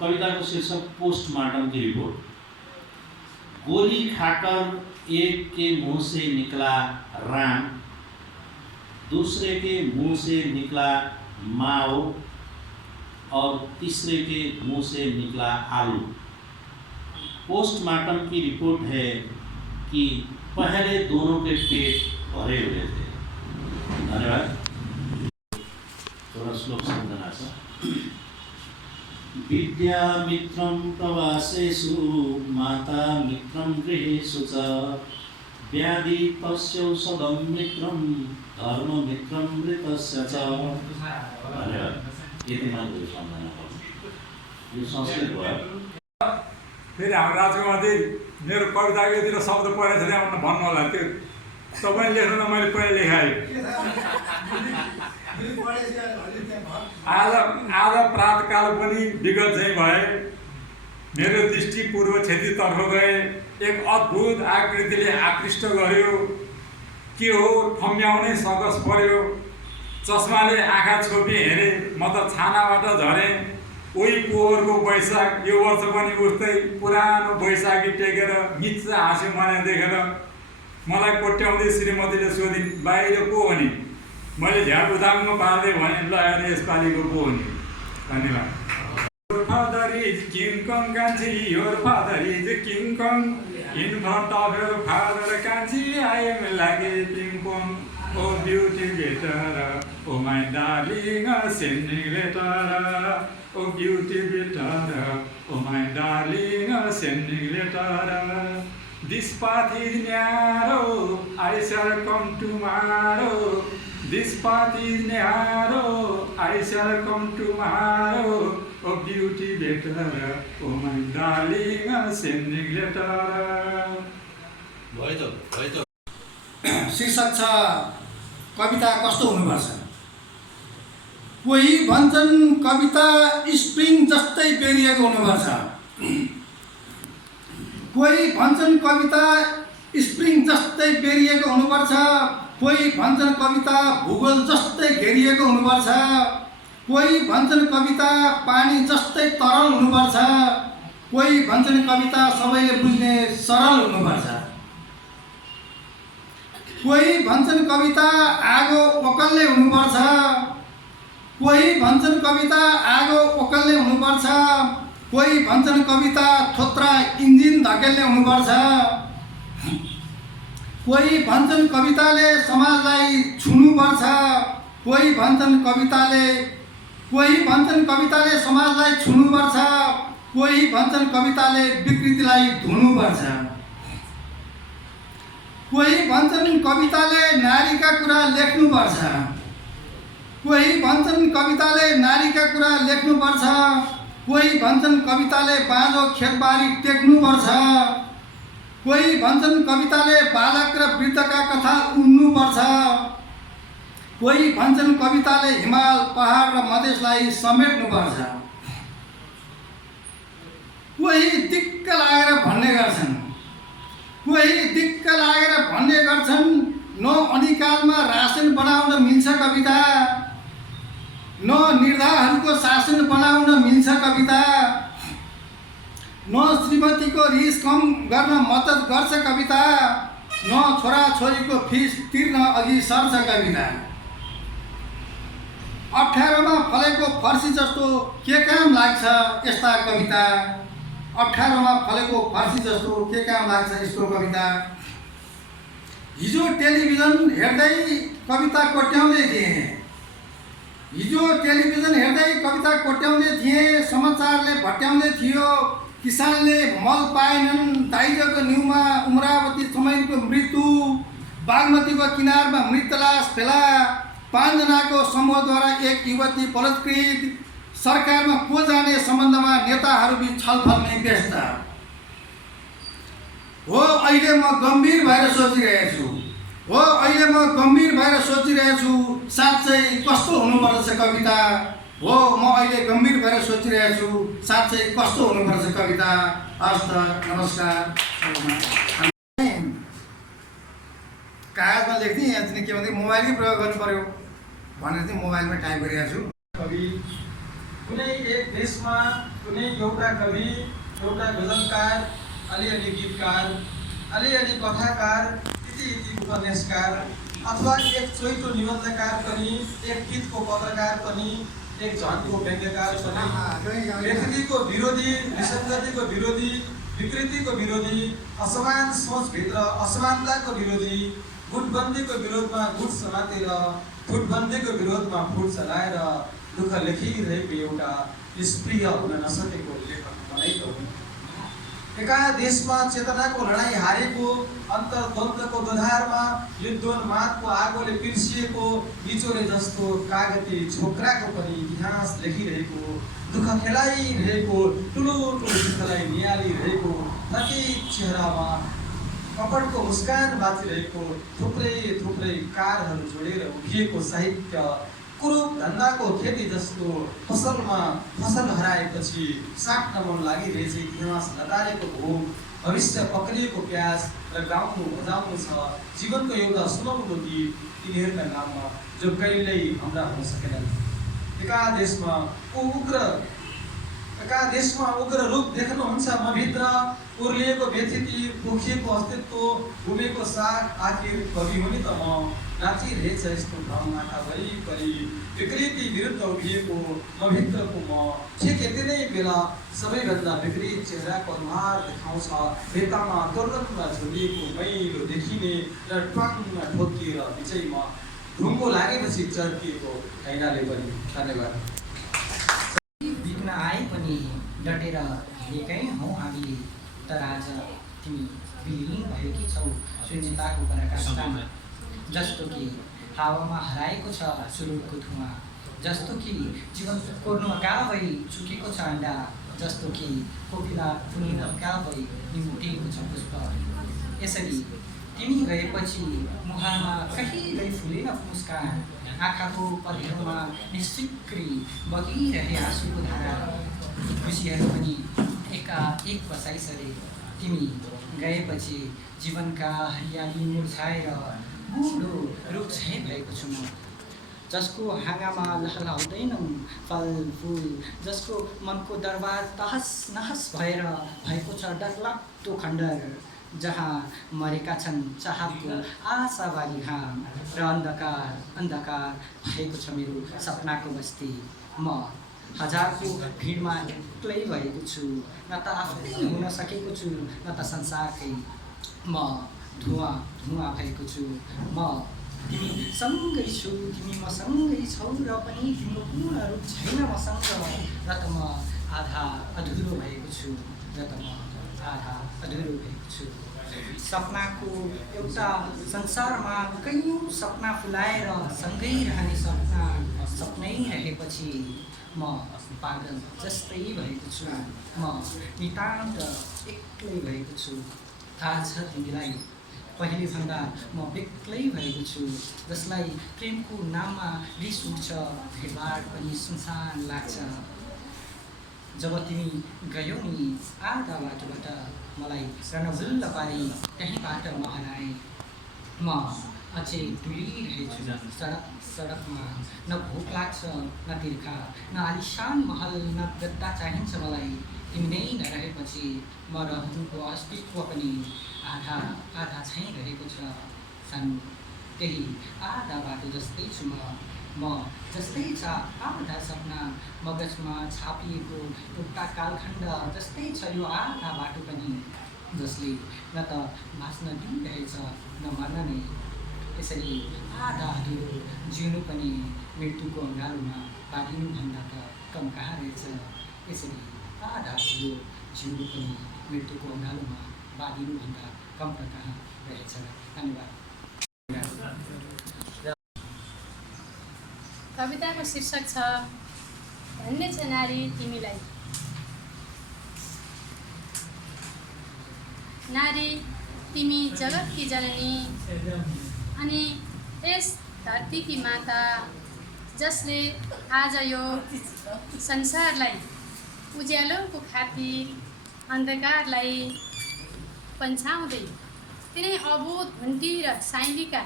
कविता को शीर्षक पोस्टमार्टम की रिपोर्ट। गोली खाकर एक के मुंह से निकला राम, दूसरे के मुंह से निकला माओ और तीसरे के मुंह से निकला आलू। पोस्टमार्टम की रिपोर्ट है कि पहले दोनों के पेट भरे हुए थे। धन्यवाद। थोड़ा श्लोक समझना सा। विद्यामित्रं प्रवासेषु माता मित्रं गृहेषु च व्याधि तस्यौषधं मित्रं धर्ममित्रं मृतस्य च। यति मात्र सम्झना पर्छ। यो संस्कृत भयो। फेरि हाम्रो राजकुमारजी मेरो कविताको यति शब्द पढेको छ भन्नु होला। त्यो तपाईले लेख्नु न, मैले पहिला लेखाएँ। आज प्रातकाल पनि विगत चाहिँ भए। मेरो दृष्टि पूर्व क्षेत्रतर्फ गए। एक अद्भुत आकृतिले आकृष्ट गर्यो। के हो ठम्ब्याउनै सकस पर्यो। चस्माले आँखा छोपी हेरे, म त छानाबाट झरेँ। उही पोहोरको वैशाख, यो वर्ष पनि उस्तै पुरानो वैशाखी टेकेर मिच्च हाँस्यो मलाई देखेर। मलाई कोट्याउँदै श्रीमतीले सोधिन्, बाहिर को हो नि? मैले झ्याप उदाङ्ग पार्दै भने, ल हेर्ने यसपालिको को हो नि। धन्यवाद। Your father is King Kong Kanchi, your father is King Kong. In front of your father Kanchi, I am like a ping pong. Oh beauty better, oh my darling, sending letter. Oh beauty better, oh my darling, sending letter. This path is narrow, I shall come tomorrow. This path is narrow, I shall come tomorrow. Oh beauty better, oh my darling, sending letter. शीर्षक छ कविता कस्तो हुनुपर्छ। कोही भन्छन् कविता spring जस्तै बेरिएको हुनुपर्छ। कोही भन्छन् कविता स्प्रिङ जस्तै बेरिएको हुनुपर्छ। कोही भन्छन् कविता भूगोल जस्तै घेरिएको हुनुपर्छ। कोही भन्छन् कविता पानी जस्तै तरल हुनुपर्छ। कोही भन्छन् कविता सबैले बुझ्ने सरल हुनुपर्छ। कोही भन्छन् कविता आगो ओकल्ले हुनुपर्छ। कोही भन्छन् कविता आगो ओकल्ले हुनुपर्छ। कोही भन्छन् कविता थोत्रा इन्जिन धकेल्ने हुनुपर्छ। कोही भन्छन् कविताले समाजलाई छुनुपर्छ। कोही भन्छन् कविताले समाजलाई छुनुपर्छ। कोही भन्छन् कविताले विकृतिलाई धुनुपर्छ। कोही भन्छन् कविताले नारीका कुरा लेख्नुपर्छ। कोही भन्छन् कविताले नारीका कुरा लेख्नुपर्छ। कोही भन्छन् कविताले बाँझो खेतबारी टेक्नुपर्छ। कोही भन्छन् कविताले बालक र वृद्धका कथा उड्नुपर्छ। कोही भन्छन् कविताले हिमाल पहाड र मधेसलाई समेट्नुपर्छ। कोही दिक्क लागेर भन्ने गर्छन्। न अनिकालमा राशन बनाउन मिल्छ कविता, न निर्धारहरूको शासन बनाउन मिल्छ कविता, न श्रीमतीको रिस कम गर्न मद्दत गर्छ कविता, न छोराछोरीको फिस तिर्न अघि सर्छ कविता। 18 मा फलेको फर्सी जस्तो के काम लाग्छ यस्ता कविता। 18 मा फलेको फर्सी जस्तो के काम लाग्छ यस्तो कविता। हिजो टेलिभिजन हेर्दै कविता कोट्याउँदै थिए। समाचारले भट्याउँदै थियो। किसानले मल पाएनन्। दाइजोको न्युमा उमरावती समयको मृत्यु। बागमतीको किनारमा मृत लास फेला। 5 जनाको समूहद्वारा एक युवती बलात्कृत। सरकारमा को जाने सम्बन्धमा नेताहरूबीच छलफलमै व्यस्त हो। अहिले म गम्भीर भएर सोचिरहेछु। साँच्चै कस्तो हुनुपर्छ कविता। हो म अहिले गम्भीर भएर सोचिरहेछु। साँच्चै कस्तो हुनुपर्छ कविता। हस्त नमस्कार। कागजमा लेख्थेँ, यहाँ चाहिँ के भन्दै मोबाइलकै प्रयोग गर्नु पर्यो भनेर चाहिँ मोबाइलमा टाइप गरिरहेको छु। कुनै एक देशमा कुनै एउटा कवि, एउटा गजलकार, अलिअलि गीतकार, अलिअलि कथाकार, इति उपन्यासकार अथवा एक चोइटो निबन्धकार पनि, एक गीतको पत्रकार पनि, एक झन्को व्यङ्ग्यकार पनि, व्यक्तिको विरोधी, विसङ्गतिको विरोधी, विकृतिको विरोधी, असमान सोचभित्र असमानताको विरोधी, गुटबन्दीको विरोधमा गुट समातेर, फुटबन्दीको विरोधमा फुट चलाएर दुःख लेखिरहेको एउटा निष्प्रिय हुन नसकेको लेखक नै त हुन्। एका देशमा चेतनाको लडाईँ हारेको, अन्तर्द्वन्द्वको दोधारमा युद्धोन्मादको आगोले पिर्सिएको बिचोले जस्तो कागती छोक्राको पनि इतिहास लेखिरहेको, दुःख खेलाइरहेको, ठुलो दुःखलाई निहालिरहेको, थकित चेहरामा कपडको मुस्कान बाँचिरहेको, थुप्रै कारहरू जोडेर उभिएको साहित्य कुरूप धन्दाको खेती जस्तो फसलमा फसल हराएपछि साट्न मन लागिरहेछ इतिहास लतारेको भोग, भविष्य पक्रिएको प्याज र गाउनु बजाउनु छ जीवनको एउटा सुनौलो गीत तिनीहरूका नाममा जो कहिल्यै हाम्रा हुन सकेनन्। एका देशमा उग्र रूप देख्नुहुन्छ मभित्र, उर्लिएको व्यथिति, पोखिएको अस्तित्व, घुमेको साग, आखिर कवि हुने त म नाचिरहेछ यस्तो भ्रम आँखा वरिपरि, विकृति विरुद्ध उभिएको मभित्रको म ठिक यति नै बेला सबैभन्दा विपरीत चेहराको अनुहार देखाउँछ, रेतामा तोर्लनमा झुलिएको मैलो देखिने र ट्वाङमा ठोकिएर बिचैमा ढुङ्गो लागेपछि चर्किएको ऐनाले पनि। धन्यवाद। बिग्न आए पनि डटेर हिँडेकै हौ हामीले, तर आज तिमी विलीन भएकी छौ शून्यताको पराकाष्ठामा। जस्तो कि हावामा हराएको छ सुरुको धुवा, जस्तो कि जीवन कोर्नुमा गाह्रो भई चुकेको छ अन्डा, जस्तो कि कोपिला फुल्न गाह्रो भई निमुटेको छ पुष्प। यसरी तिमी गएपछि मुहारमा कहिल्यै फुलेन मुस्कान, आँखाको पँधेरोमा निस्सिक्री बगिरहे आँसुको धारा, खुसीहरू पनि एकाएक बसाइसरे। तिमी गएपछि जीवनका हरियाली मुर्छाएर बुढो रुखझै भएको छु म, जसको हाँगामा लहलाउँदैनौँ फलफुल, जसको मनको दरबार तहस नहस भएर भएको छ डरलाग्दो खण्डर, जहाँ मरेका छन् चाहतको आशावादी घाम र अन्धकार भएको छ मेरो सपनाको बस्ती। म हजारको भिडमा एक्लै भएको छु, न त आफ्नै हुन सकेको छु न त संसारकै। म धुवा भएको छु, म तिमी सँगै छु, तिमी मसँगै छौ र पनि तिम्रो पूर्ण रूप छैन मसँग, र त म आधा अधुरो भएको छु, र त म आधा अधुरो भएको छु। सपनाको एउटा संसारमा कैयौँ सपना फुलाएर सँगै रहने सपनै रहेपछि म पागल जस्तै भएको छु, म नितान्त एक्लै भएको छु। थाहा छ तिमीलाई पहिले भन्दा म बेग्लै भएको छु, जसलाई प्रेमको नाममा रिस उठ्छ, भिडभाड पनि सुनसान लाग्छ। जब तिमी गयौ नि आधा बाटोबाट मलाई रणभुल्ल पारी त्यहीँबाट म हराएँ। म अझै डुलिरहेछु सडकमा, न भोक लाग्छ न तिर्खा, न आलिशान महल, न गद्दा चाहिन्छ मलाई। तिमी नै नरहेपछि म रहनुको अस्तित्व पनि आधा चाहिँ रहेको छ सानो, त्यही आधा बाटो जस्तै छु म जस्तै छ आधा सपना मगजमा छापिएको एउटा कालखण्ड जस्तै छ यो आधा बाटो पनि, जसले न त बाँच्न दिइरहेछ न मर्न नै। यसरी आधा अधुरो जिउनु पनि मृत्युको अँगालोमा बाँधिनुभन्दा त कम कहाँ रहेछ। यसरी आधा अधुरो जिउनु पनि मृत्युको अँगालोमा बाँधिनुभन्दा कम त कहाँ रहेछ। धन्यवाद। कविताको शीर्षक छ धन्य छ नारी तिमीलाई। नारी तिमी जगतकी जननी अनि यस धरतीकी माता, जसले आज यो संसारलाई उज्यालोको खातिर अन्धकारलाई पन्छाउँदै तिनै अबोध घुन्टी र साइलीका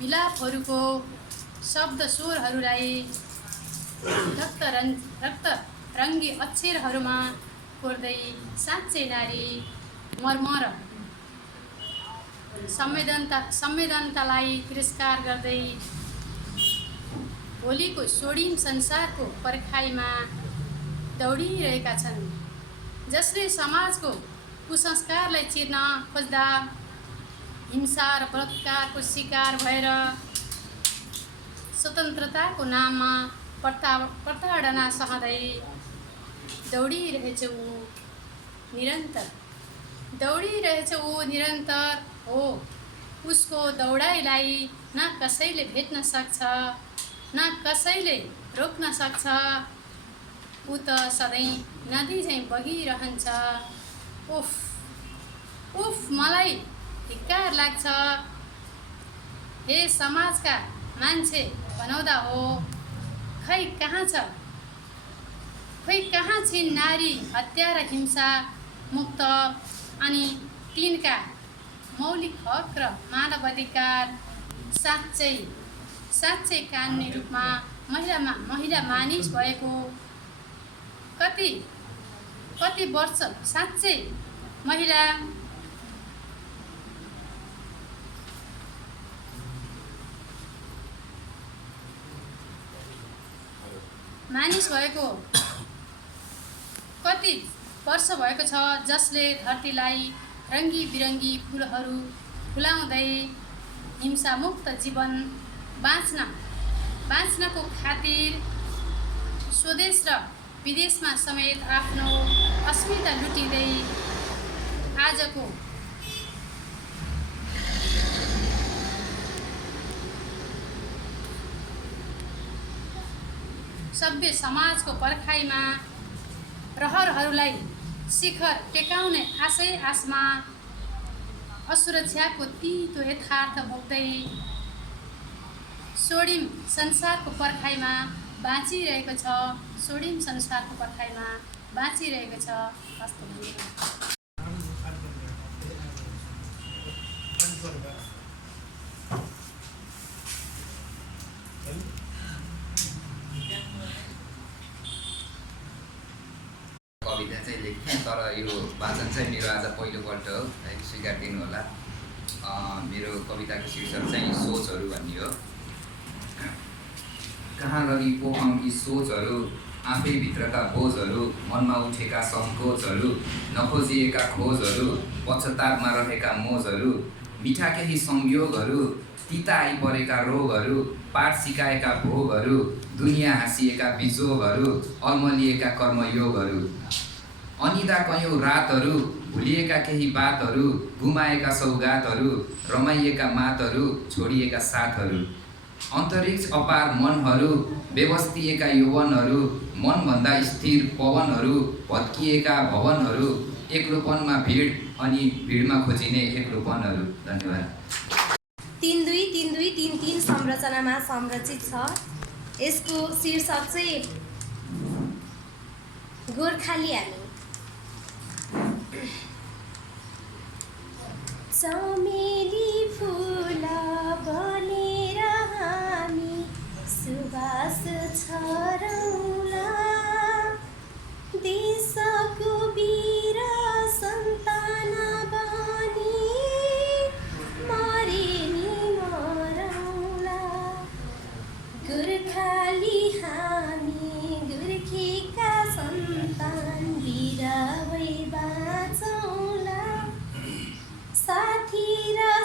विलापहरूको शब्द स्वरहरूलाई रङ्गी अक्षरहरूमा कोर्दै साँच्चै नारी मर्म र संवेदनतालाई तिरस्कार गर्दै भोलिको स्वर्णिम संसारको पर्खाइमा दौडिरहेका छन्, जसले समाजको कुसंस्कारलाई चिर्न खोज्दा हिंसा र बलात्कारको शिकार भएर स्वतन्त्रताको नाममा प्रताडना सहँदै दौडिरहेछ ऊ निरन्तर हो। उसको दौडाइलाई न कसैले भेट्न सक्छ, न कसैले रोक्न सक्छ। ऊ त सधैँ नदी झैँ बगिरहन्छ। उफ मलाई धिक्कार लाग्छ। हे समाजका मान्छे बनाउँदा हो, खै कहाँ छिन् नारी हत्या र हिंसा मुक्त अनि तिनका मौलिक हक र मानव अधिकार साँच्चै कानुनी रूपमा महिला मानिस भएको कति वर्ष साँच्चै महिला मानिस भएको कति वर्ष भएको छ, जसले धरतीलाई रङ्गी बिरङ्गी फुलहरू फुलाउँदै हिंसामुक्त जीवन बाँच्नको खातिर स्वदेश र विदेशमा समेत आफ्नो अस्मिता लुटिँदै आजको सभ्य समाजको पर्खाइमा रहरहरूलाई शिखर टेकाउने आशमा असुरक्षाको तीतो यथार्थ भोग्दै स्वर्णिम संसारको पर्खाइमा बाँचिरहेको छ। हस्त कविता चाहिँ लेखेँ, तर यो वाचन चाहिँ मेरो आज पहिलोपल्ट हो है, स्वीकार दिनु होला। मेरो कविताको शीर्षक चाहिँ सोचहरू भन्ने हो। कहाँ लगी पोखौँ यी सोचहरू, आफै भित्रका बोझहरू, मनमा उठेका सङ्कोचहरू, नखोजिएका खोजहरू, पश्चातापमा रहेका मोजहरू, मिठा केही संयोगहरू, तिता आइपरेका रोगहरू, पाठ सिकाएका भोगहरू, दुनियाँ हाँसिएका बिजोगहरू, अल्मलिएका कर्मयोगहरू, अनिदा कयौँ रातहरू, भुलिएका केही बातहरू, गुमाएका सौगातहरू, रमाइएका मातहरू, छोडिएका साथहरू, अन्तरिक्ष अपार मनहरू, व्यवस्थिएका यौवनहरू, मनभन्दा स्थिर पवनहरू, भत्किएका भवनहरू, एक्लोपनमा भिड अनि भिडमा खोजिने एक्लोपनहरू। धन्यवाद। 3-2-3-2-3-3 संरचनामा संरचित छ। यसको शीर्षक चाहिँ गोर्खाली हामी। चमेली फुल बनेर हामी सुबास छरौँला, देशको वीर सन्तान बनी मरे नि मरौँला। गोर्खाली हामी गोर्खेका सन्तान वीर भई बाँचौँला, साथी र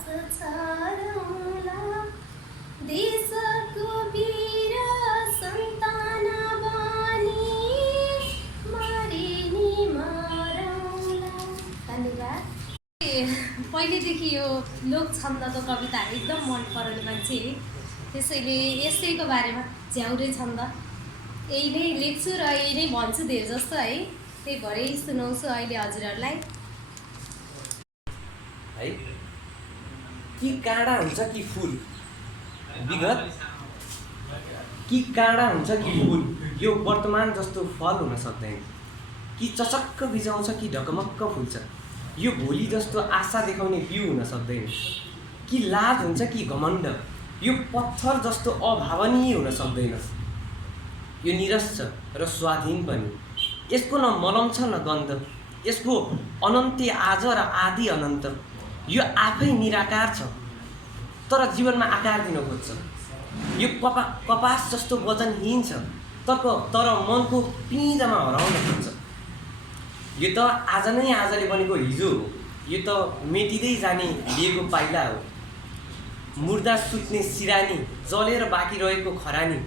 बास छरौँला देशको वीर सन्तान बनी मरिनी मरौँला। धन्यवाद। पहिलेदेखि यो लोक छन्दको कविताहरू एकदम मन पराउने मान्छे, त्यसैले यसैको बारेमा झ्याउरे छन्द यही नै लेख्छु र यही नै भन्छु धेर जस्तो है। त्यही भरे सुनाउँछु अहिले हजुरहरूलाई। है कि काँडा हुन्छ कि फुल विगत, कि काँडा हुन्छ कि फुल यो वर्तमान जस्तो फल हुन सक्दैन, कि चचक्क बिजाउँछ कि ढकमक्क फुल्छ यो भोलि जस्तो आशा देखाउने बिउ हुन सक्दैन, कि लाज हुन्छ कि घमण्ड यो पत्थर जस्तो अभावनीय हुन सक्दैन। यो निरस छ र स्वाधीन पनि, यसको न मलम छ न गन्ध, यसको अनन्त्य आज र आदि अनन्त। यो आफै निराकार छ तर जीवनमा आकार दिन खोज्छ। यो कपास जस्तो वजनहीन छ तर मनको पिँधमा हराउन खोज्छ। यो त आज नै आजले बनेको हिजो हो, यो त मेटिँदै जाने लिएको पाइला हो। मुर्दा सुत्ने सिरानी, जलेर बाँकी रहेको खरानी,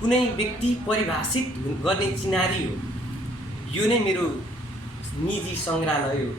कुनै व्यक्ति परिभाषित गर्ने चिनारी हो। यो नै मेरो निजी सङ्ग्रहालय हो।